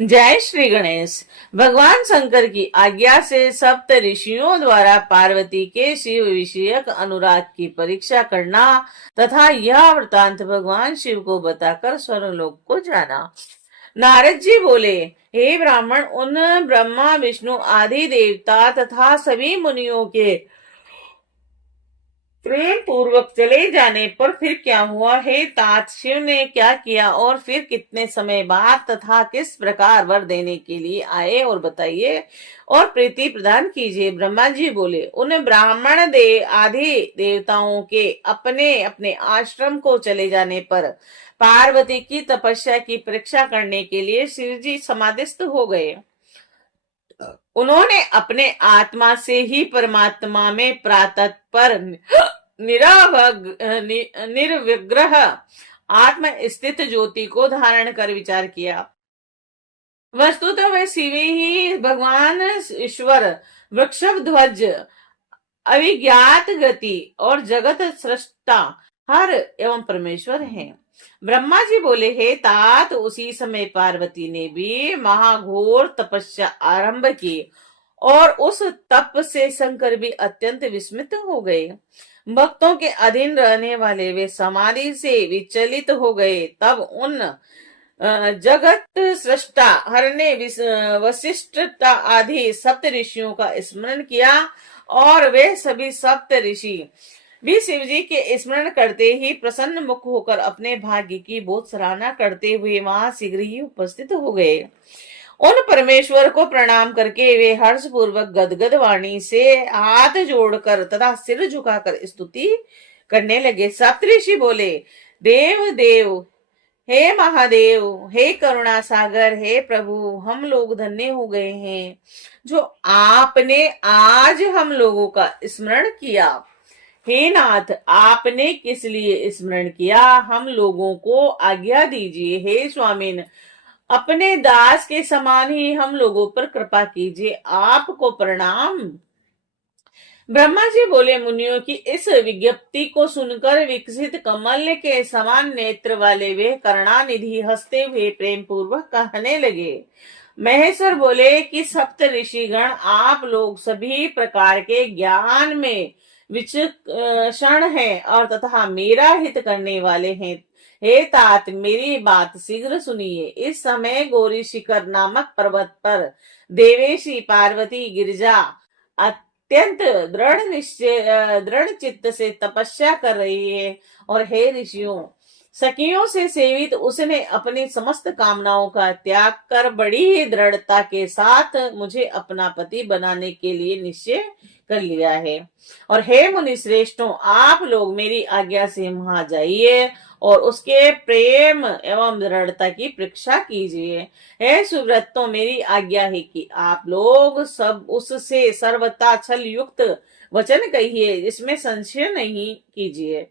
जय श्री गणेश। भगवान शंकर की आज्ञा से सप्त ऋषियों द्वारा पार्वती के शिव विषयक अनुराग की परीक्षा करना तथा यह वृतांत भगवान शिव को बताकर स्वर्गलोक को जाना। नारद जी बोले, हे ब्राह्मण, उन ब्रह्मा विष्णु आदि देवता तथा सभी मुनियों के प्रेम पूर्वक चले जाने पर फिर क्या हुआ? हे तात, शिव ने क्या किया और फिर कितने समय बाद तथा किस प्रकार वर देने के लिए आए और बताइए और प्रीति प्रदान कीजिए। ब्रह्मा जी बोले, उन ब्राह्मण आदि देवताओं के अपने अपने आश्रम को चले जाने पर पार्वती की तपस्या की परीक्षा करने के लिए शिव जी समाधिस्थ हो गए। उन्होंने अपने आत्मा से ही परमात्मा में प्रातः पर निर्विग्रह आत्म स्थित ज्योति को धारण कर विचार किया। वस्तुतः वह शिव ही भगवान ईश्वर, वृषभ ध्वज, अविज्ञात गति और जगत सृष्टा हर एवं परमेश्वर है। ब्रह्मा जी बोले, हे तात, उसी समय पार्वती ने भी महाघोर तपस्या आरंभ की और उस तप से शंकर भी अत्यंत विस्मित हो गए। भक्तों के अधीन रहने वाले वे समाधि से विचलित हो गए। तब उन जगत सृष्टा हर ने वशिष्ठ आदि सप्त ऋषियों का स्मरण किया और वे सभी सप्त ऋषि भी शिव जी के स्मरण करते ही प्रसन्न मुख होकर अपने भाग्य की बहुत सराहना करते हुए वहां शीघ्र ही उपस्थित हो गए। उन परमेश्वर को प्रणाम करके वे हर्ष पूर्वक गदगद वाणी से हाथ जोड़कर तथा सिर झुकाकर स्तुति करने लगे। सप्तऋषि बोले, देव देव, हे महादेव, हे करुणा सागर, हे प्रभु, हम लोग धन्य हो गए हैं जो आपने आज हम लोगों का स्मरण किया। हे नाथ, आपने किस लिए स्मरण किया? हम लोगों को आज्ञा दीजिए। हे स्वामीन, अपने दास के समान ही हम लोगों पर कृपा कीजिए। आपको प्रणाम। ब्रह्मा जी बोले, मुनियों की इस विज्ञप्ति को सुनकर विकसित कमल के समान नेत्र वाले वे करुणानिधि हंसते हुए प्रेम पूर्वक कहने लगे। महेश्वर बोले कि सप्त ऋषिगण, आप लोग सभी प्रकार के ज्ञान में विचक्षण हैं और तथा मेरा हित करने वाले हैं। हे तात, मेरी बात शीघ्र सुनिए। इस समय गौरी शिखर नामक पर्वत पर देवेशी पार्वती गिरिजा अत्यंत दृढ़ चित्त से तपस्या कर रही है और हे ऋषियों, सखियों से सेवित उसने अपनी समस्त कामनाओं का त्याग कर बड़ी ही दृढ़ता के साथ मुझे अपना पति बनाने के लिए निश्चय कर लिया है। और हे मुनि श्रेष्ठों, आप लोग मेरी आज्ञा से वहां जाइए और उसके प्रेम एवं दृढ़ता की परीक्षा कीजिए। हे सुव्रतों, मेरी आज्ञा है कि आप लोग सब उससे सर्वथा छल युक्त वचन कहिए, जिसमें संशय नहीं कीजिए।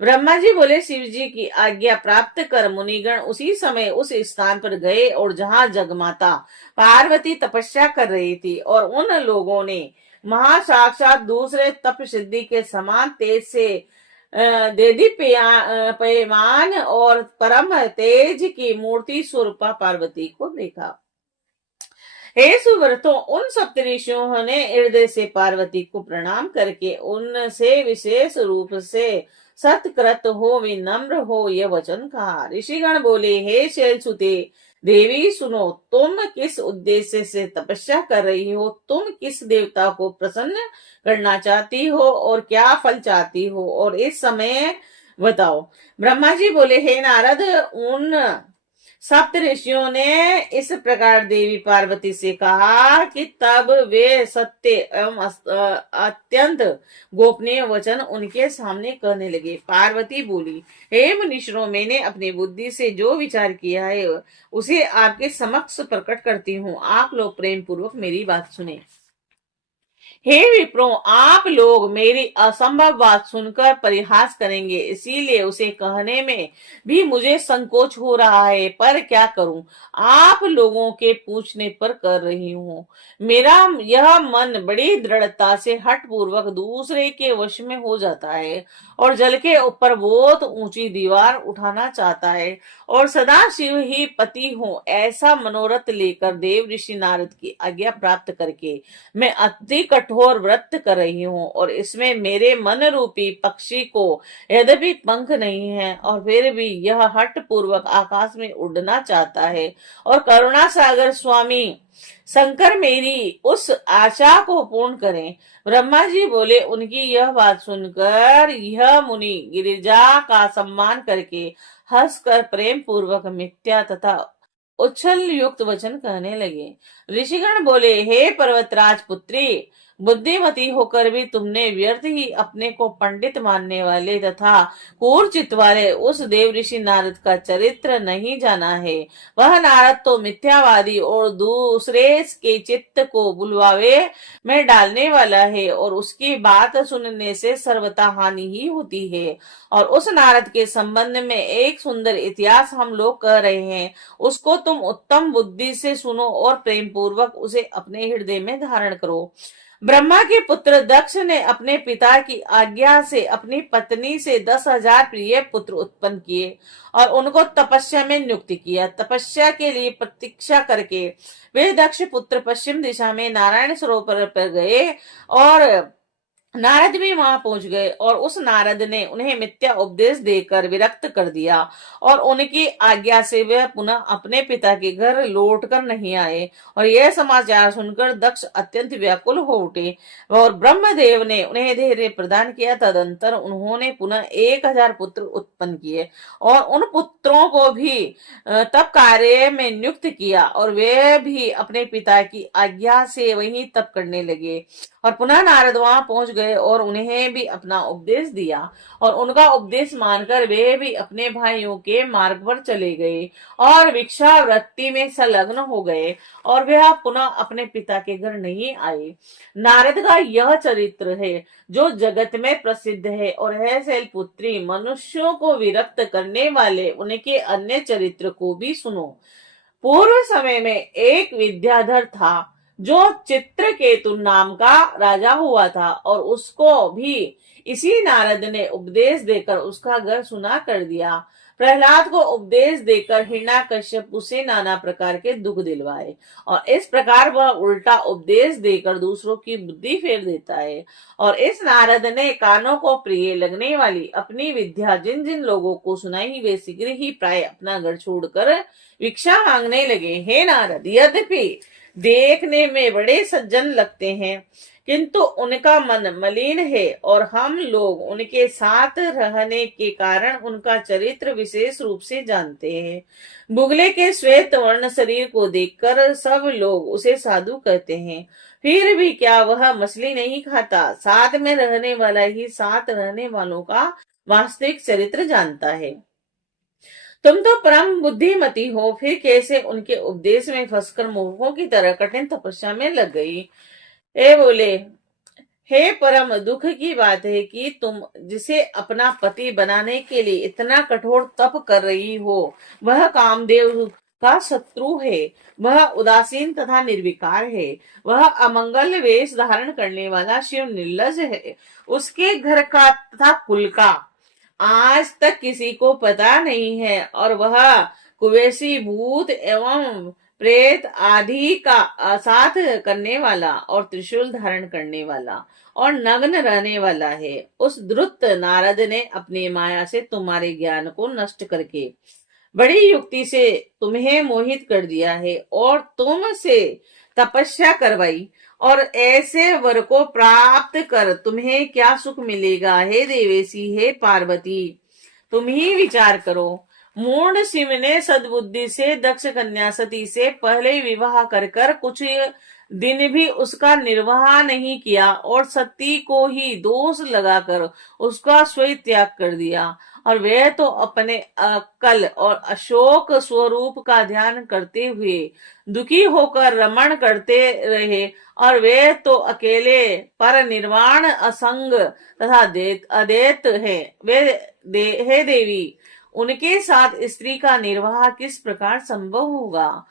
ब्रह्मा जी बोले, शिव जी की आज्ञा प्राप्त कर मुनिगण उसी समय उस स्थान पर गए और जहां जगमाता पार्वती तपस्या कर रही थी और उन लोगों ने महासाक्षात दूसरे तप सिद्धि के समान तेज से पेयमान और परम तेज की मूर्ति स्वरूपा पार्वती को देखा। हे सुव्रतों, उन सप्तऋषियों ने हृदय से पार्वती को प्रणाम करके उनसे विशेष रूप से सत्कृत हो, विनम्र हो यह वचन कहा। ऋषिगण बोले, हे शैलसुते देवी, सुनो, तुम किस उद्देश्य से तपस्या कर रही हो? तुम किस देवता को प्रसन्न करना चाहती हो और क्या फल चाहती हो, और इस समय बताओ। ब्रह्मा जी बोले, हे नारद, उन सप्त ऋषियों ने इस प्रकार देवी पार्वती से कहा कि तब वे सत्य एवं अत्यंत गोपनीय वचन उनके सामने कहने लगे। पार्वती बोली, हे मुनीश्वरों, मैंने अपनी बुद्धि से जो विचार किया है उसे आपके समक्ष प्रकट करती हूँ। आप लोग प्रेम पूर्वक मेरी बात सुने। हे विप्रो, आप लोग मेरी असंभव बात सुनकर परिहास करेंगे, इसीलिए उसे कहने में भी मुझे संकोच हो रहा है, पर क्या करूं, आप लोगों के पूछने पर कर रही हूं। मेरा यह मन बड़ी दृढ़ता से हठ पूर्वक दूसरे के वश में हो जाता है और जल के ऊपर बहुत ऊंची दीवार उठाना चाहता है और सदा शिव ही पति हो, ऐसा मनोरथ लेकर देव ऋषि नारद की आज्ञा प्राप्त करके मैं अति कठोर व्रत कर रही हूँ और इसमें मेरे मन रूपी पक्षी को यद्यपि पंख नहीं है और फिर भी यह हठ पूर्वक आकाश में उड़ना चाहता है। और करुणा सागर स्वामी शंकर मेरी उस आशा को पूर्ण करें। ब्रह्मा जी बोले। उनकी यह बात सुनकर यह मुनि गिरिजा का सम्मान करके हंसकर प्रेम पूर्वक मिथ्या तथा उच्छल युक्त वचन कहने लगे। ऋषिगण बोले, हे पर्वतराज पुत्री, बुद्धिमती होकर भी तुमने व्यर्थ ही अपने को पंडित मानने वाले तथा क्रूर चित्त वाले उस देव ऋषि नारद का चरित्र नहीं जाना है। वह नारद तो मिथ्यावादी और दूसरे के चित्त को बुलवावे में डालने वाला है और उसकी बात सुनने से सर्वथा हानि ही होती है। और उस नारद के संबंध में एक सुंदर इतिहास हम लोग कह रहे हैं, उसको तुम उत्तम बुद्धि से सुनो और प्रेम पूर्वक उसे अपने हृदय में धारण करो। ब्रह्मा के पुत्र दक्ष ने अपने पिता की आज्ञा से अपनी पत्नी से 10,000 प्रिय पुत्र उत्पन्न किए और उनको तपस्या में नियुक्त किया। तपस्या के लिए प्रतीक्षा करके वे दक्ष पुत्र पश्चिम दिशा में नारायण सरोवर पर गए और नारद भी वहां पहुंच गए और उस नारद ने उन्हें मिथ्या उपदेश देकर विरक्त कर दिया और उनकी आज्ञा से वे पुनः अपने पिता के घर लौट कर नहीं आए। और यह समाचार सुनकर दक्ष अत्यंत व्याकुल हो उठे और ब्रह्मदेव ने उन्हें धैर्य प्रदान किया। तदंतर उन्होंने पुनः 1,000 पुत्र उत्पन्न किए और उन पुत्रों को भी तप कार्य में नियुक्त किया और वे भी अपने पिता की आज्ञा से वही तप करने लगे। और पुनः नारद वहां पहुंच गए और उन्हें भी अपना उपदेश दिया और उनका उपदेश मानकर वे भी अपने भाइयों के मार्ग पर चले गए और भिक्षावृत्ति में संलग्न हो गए और वे पुनः अपने पिता के घर नहीं आए। नारद का यह चरित्र है जो जगत में प्रसिद्ध है और है शैलपुत्री। मनुष्यों को विरक्त करने वाले उनके अन्य चरित्र को भी सुनो। पूर्व समय में एक विद्याधर था जो चित्रकेतु नाम का राजा हुआ था और उसको भी इसी नारद ने उपदेश देकर उसका घर सुना कर दिया। प्रहलाद को उपदेश देकर हिरण्याकश्यप उसे नाना प्रकार के दुख दिलवाए और इस प्रकार वह उल्टा उपदेश देकर दूसरों की बुद्धि फेर देता है। और इस नारद ने कानों को प्रिय लगने वाली अपनी विद्या जिन जिन लोगों को सुनाई वे शीघ्र ही प्राय अपना घर छोड़कर भिक्षा मांगने लगे। हे नारद, यद्यपि देखने में बड़े सज्जन लगते हैं किंतु उनका मन मलिन है और हम लोग उनके साथ रहने के कारण उनका चरित्र विशेष रूप से जानते हैं। बुगले के श्वेत वर्ण शरीर को देखकर सब लोग उसे साधु कहते हैं, फिर भी क्या वह मछली नहीं खाता? साथ में रहने वाला ही साथ रहने वालों का वास्तविक चरित्र जानता है। तुम तो परम बुद्धिमती हो, फिर कैसे उनके उपदेश में फंसकर मूर्खों की तरह कठिन तपस्या में लग गई? ए बोले, हे परम दुख की बात है कि तुम जिसे अपना पति बनाने के लिए इतना कठोर तप कर रही हो वह कामदेव का शत्रु है। वह उदासीन तथा निर्विकार है। वह अमंगल वेश धारण करने वाला शिव निर्लज है। उसके घर का तथा कुल का आज तक किसी को पता नहीं है और वह कुवैसी भूत एवं प्रेत आदि का साथ करने वाला और त्रिशूल धारण करने वाला और नग्न रहने वाला है। उस द्रुत नारद ने अपनी माया से तुम्हारे ज्ञान को नष्ट करके बड़ी युक्ति से तुम्हें मोहित कर दिया है और तुमसे तपस्या करवाई और ऐसे वर को प्राप्त कर तुम्हें क्या सुख मिलेगा? हे देवेशी, हे पार्वती, तुम ही विचार करो। मूढ़ शिव ने सद्बुद्धि से दक्ष कन्या सती से पहले विवाह कर कुछ दिन भी उसका निर्वाह नहीं किया और सती को ही दोष लगाकर उसका स्वयं त्याग कर दिया और वे तो अपने कल और अशोक स्वरूप का ध्यान करते हुए दुखी होकर रमण करते रहे, और वे तो अकेले पर निर्वाण असंग तथा अद्वैत है। हे देवी, उनके साथ स्त्री का निर्वाह किस प्रकार संभव होगा?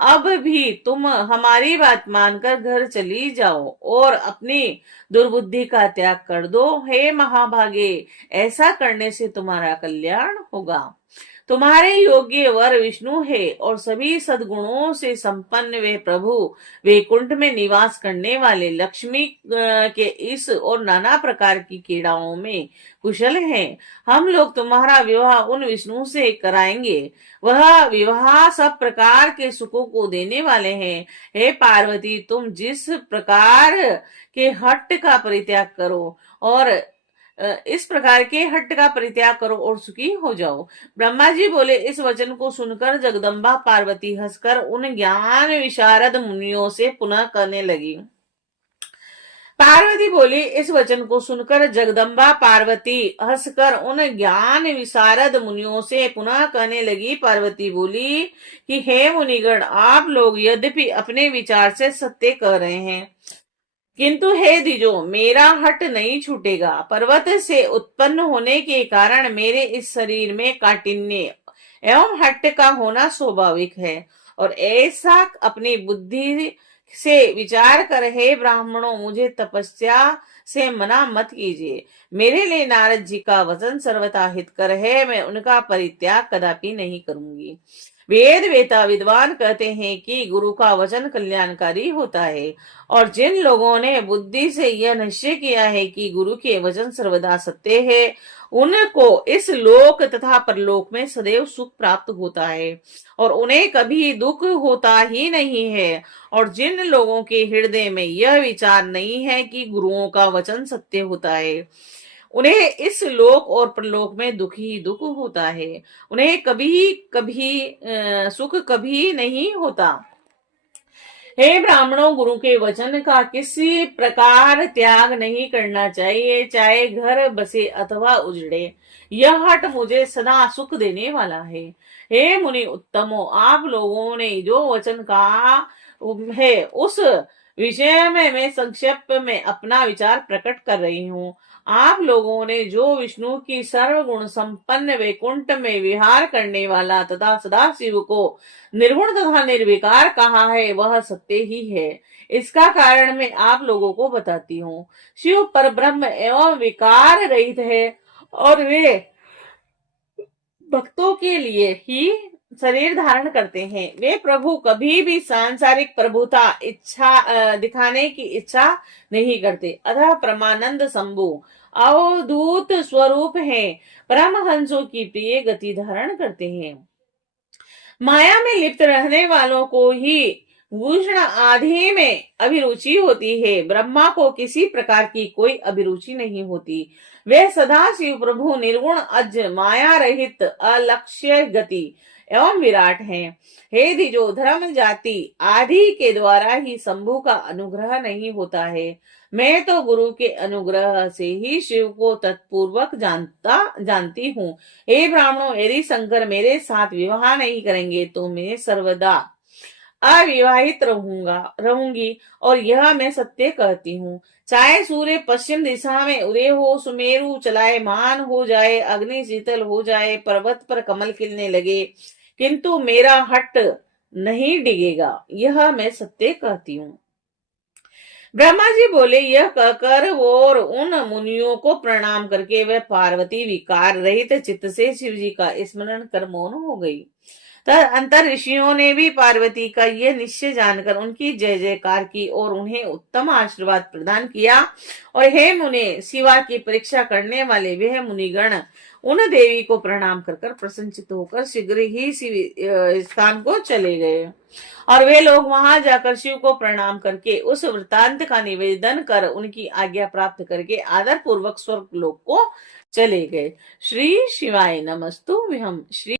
अब भी तुम हमारी बात मानकर घर चली जाओ और अपनी दुर्बुद्धि का त्याग कर दो। हे महाभागे, ऐसा करने से तुम्हारा कल्याण होगा। तुम्हारे योग्य वर विष्णु है और सभी सद्गुणों से संपन्न वे प्रभु वैकुंठ में निवास करने वाले लक्ष्मी के इस और नाना प्रकार की क्रीड़ाओं में कुशल हैं। हम लोग तुम्हारा विवाह उन विष्णु से कराएंगे। वह विवाह सब प्रकार के सुखों को देने वाले हैं। हे पार्वती, तुम जिस प्रकार के हट का परित्याग करो और इस प्रकार के हट का परित्याग करो और सुखी हो जाओ। ब्रह्मा जी बोले, इस वचन को सुनकर जगदम्बा पार्वती हंसकर उन ज्ञान विशारद मुनियों से पुनः कहने लगी। पार्वती बोली, इस वचन को सुनकर जगदम्बा पार्वती हंसकर उन ज्ञान विशारद मुनियों से पुनः कहने लगी। पार्वती बोली कि हे मुनिगण, आप लोग यद्यपि अपने विचार से सत्य कह रहे हैं, किंतु हे द्विजो, मेरा हट नहीं छूटेगा। पर्वत से उत्पन्न होने के कारण मेरे इस शरीर में काठिन्य एवं हट का होना स्वाभाविक है, और ऐसा अपनी बुद्धि से विचार कर हे ब्राह्मणों, मुझे तपस्या से मना मत कीजिए। मेरे लिए नारद जी का वचन सर्वथा हितकर है, मैं उनका परित्याग कदापि नहीं करूंगी। वेद वेता विद्वान कहते हैं कि गुरु का वचन कल्याणकारी होता है, और जिन लोगों ने बुद्धि से यह निश्चय किया है कि गुरु के वचन सर्वदा सत्य है, उनको इस लोक तथा परलोक में सदैव सुख प्राप्त होता है और उन्हें कभी दुख होता ही नहीं है। और जिन लोगों के हृदय में यह विचार नहीं है कि गुरुओं का वचन सत्य होता है, उन्हें इस लोक और परलोक में दुख ही दुख होता है। उन्हें कभी कभी सुख कभी नहीं होता। हे ब्राह्मणों, गुरु के वचन का किसी प्रकार त्याग नहीं करना चाहिए, चाहे घर बसे अथवा उजड़े। यह हट मुझे सदा सुख देने वाला है। हे मुनि उत्तमो, आप लोगों ने जो वचन कहा है उस विषय में मैं संक्षेप में अपना विचार प्रकट कर रही हूँ। आप लोगों ने जो विष्णु की सर्वगुण संपन्न वैकुंठ में विहार करने वाला तथा सदा शिव को निर्गुण तथा निर्विकार कहा है, वह सत्य ही है। इसका कारण मैं आप लोगों को बताती हूँ। शिव परब्रह्म एवं विकार रहित है, और वे भक्तों के लिए ही शरीर धारण करते हैं। वे प्रभु कभी भी सांसारिक प्रभुता इच्छा दिखाने की इच्छा नहीं करते। अतः परमानंद शंभु अवधूत स्वरूप हैं, परमहंसों की प्रिय गति धारण करते हैं। माया में लिप्त रहने वालों को ही भूषण आदि में अभिरुचि होती है। ब्रह्मा को किसी प्रकार की कोई अभिरुचि नहीं होती। वे सदा शिव प्रभु निर्गुण अज माया रहित अलक्ष्य गति एवं विराट हैं। हे द्विजो, धर्म जाति आदि के द्वारा ही शंभु का अनुग्रह नहीं होता है। मैं तो गुरु के अनुग्रह से ही शिव को तत्पूर्वक जानती हूँ। हे ब्राह्मणों, यदि शंकर मेरे साथ विवाह नहीं करेंगे तो मैं सर्वदा अविवाहित रहूंगी, और यह मैं सत्य कहती हूँ। चाहे सूर्य पश्चिम दिशा में उदय हो, सुमेरु चलायमान हो जाए, अग्नि शीतल हो जाए, पर्वत पर कमल खिलने लगे, किंतु मेरा हट नहीं डिगेगा, यह मैं सत्य कहती हूँ। ब्रह्मा जी बोले, यह कहकर और उन मुनियों को प्रणाम करके वह पार्वती विकार रहित चित्त से शिव जी का स्मरण कर मौन हो गई। तदंतर ऋषियों ने भी पार्वती का यह निश्चय जानकर उनकी जय जयकार की और उन्हें उत्तम आशीर्वाद प्रदान किया। और हे मुने, शिवा की परीक्षा करने वाले वह मुनिगण उन देवी को प्रणाम कर प्रसन्नचित्त होकर शीघ्र ही शिव स्थान को चले गए, और वे लोग वहां जाकर शिव को प्रणाम करके उस वृतांत का निवेदन कर उनकी आज्ञा प्राप्त करके आदर पूर्वक स्वर्ग लोक को चले गए। श्री शिवाय नमस्तु। श्री